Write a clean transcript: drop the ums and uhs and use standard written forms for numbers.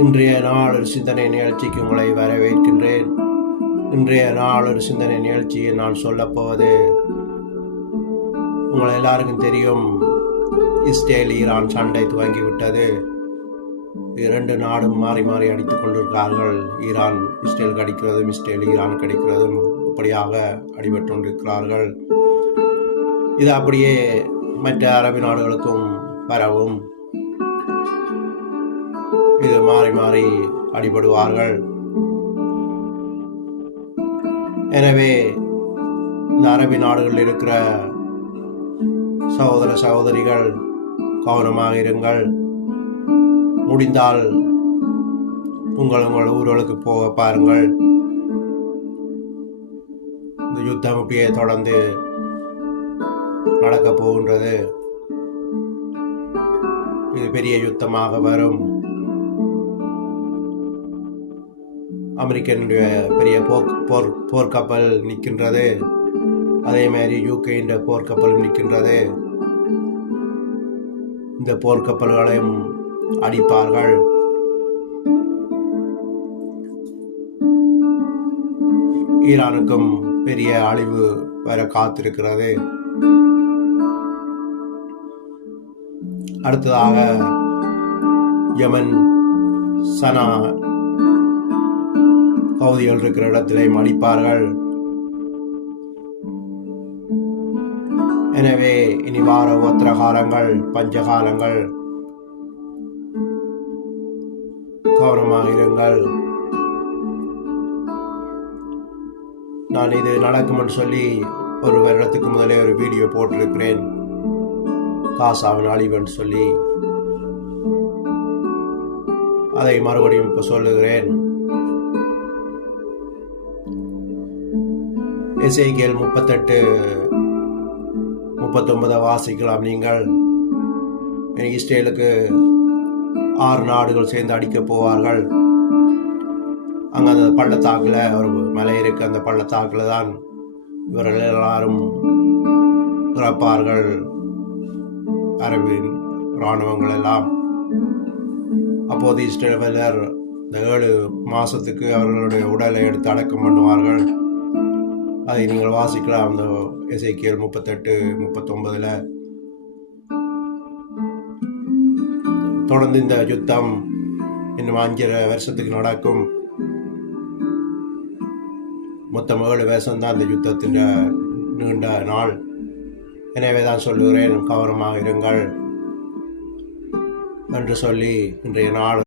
இன்றைய நாள் ஒரு சிந்தனை நிகழ்ச்சிக்கு உங்களை வரவேற்கின்றேன். இன்றைய நாள் ஒரு சிந்தனை நிகழ்ச்சியை நான் சொல்லப்போவது, உங்களை எல்லாருக்கும் தெரியும், இஸ்ரேல் ஈரான் சண்டை துவங்கிவிட்டது. இரண்டு நாடும் மாறி மாறி அடித்துக் கொண்டிருக்கிறார்கள். ஈரான் இஸ்ரேலுக்கு அடிக்கிறதும் இஸ்ரேல் ஈரானுக்கு அடிக்கிறதும் இப்படியாக அடிபட்டு கொண்டிருக்கிறார்கள். இது அப்படியே மற்ற அரபு நாடுகளுக்கும் பரவும். இது மாறி மாறி அடிபடுவார்கள். எனவே இந்த அரபி நாடுகளில் இருக்கிற சகோதர சகோதரிகள் கவனமாக இருங்கள். முடிந்தால் உங்கள் ஊர்களுக்கு போக பாருங்கள். இந்த யுத்தம் அப்படியே தொடர்ந்து நடக்கப் போகின்றது. இது பெரிய யுத்தமாக வரும். அமெரிக்கனுடைய பெரிய போர்க்கப்பல் நிற்கின்றது. அதே மாதிரி யூகேயின் போர்க்கப்பல் நிற்கின்றது. இந்த போர்க்கப்பல்களையும் அடிப்பார்கள். ஈரானுக்கும் பெரிய அழிவு வர காத்திருக்கிறது. அடுத்ததாக யமன் சனா பகுதிகள் இருக்கிற இடத்திலே அடிப்பார்கள். எனவே இனி வார ஒத்திர காலங்கள், பஞ்சகாலங்கள், கவனமாக இருங்கள். நான் இது நடக்கும் என்று சொல்லி ஒரு வருடத்துக்கு முதலே ஒரு வீடியோ போட்டிருக்கிறேன், காசாவின் அழிவுன்னு சொல்லி. அதை மறுபடியும் இப்ப சொல்லுகிறேன். எசேக்கியேல் 38-39 வாசிக்கலாம் நீங்கள். இஸ்ரேலுக்கு 6 நாடுகள் சேர்ந்து அடிக்க போவார்கள். அங்கே அந்த பள்ளத்தாக்கில் ஒரு மலை இருக்கு. அந்த பள்ளத்தாக்கில் தான் இவர்கள் எல்லாரும் இறப்பார்கள், அரபின் இராணுவங்கள் எல்லாம். அப்போது இஸ்ரேலர் இந்த 7 மாசத்துக்கு அவர்களுடைய உடலை எடுத்து அடக்கம் பண்ணுவார்கள். அதை நீங்கள் வாசிக்கலாம் அந்த எசேக்கியேல் 38-39. தொடர்ந்து இந்த யுத்தம் இன்னும் 5 வருஷத்துக்கு நடக்கும். மொத்தம் 7 வருஷம் தான் இந்த யுத்தத்தின் நீண்ட நாள். எனவே தான் சொல்லுகிறேன், கவனமாக இருங்கள் என்று சொல்லி இன்றைய நாள்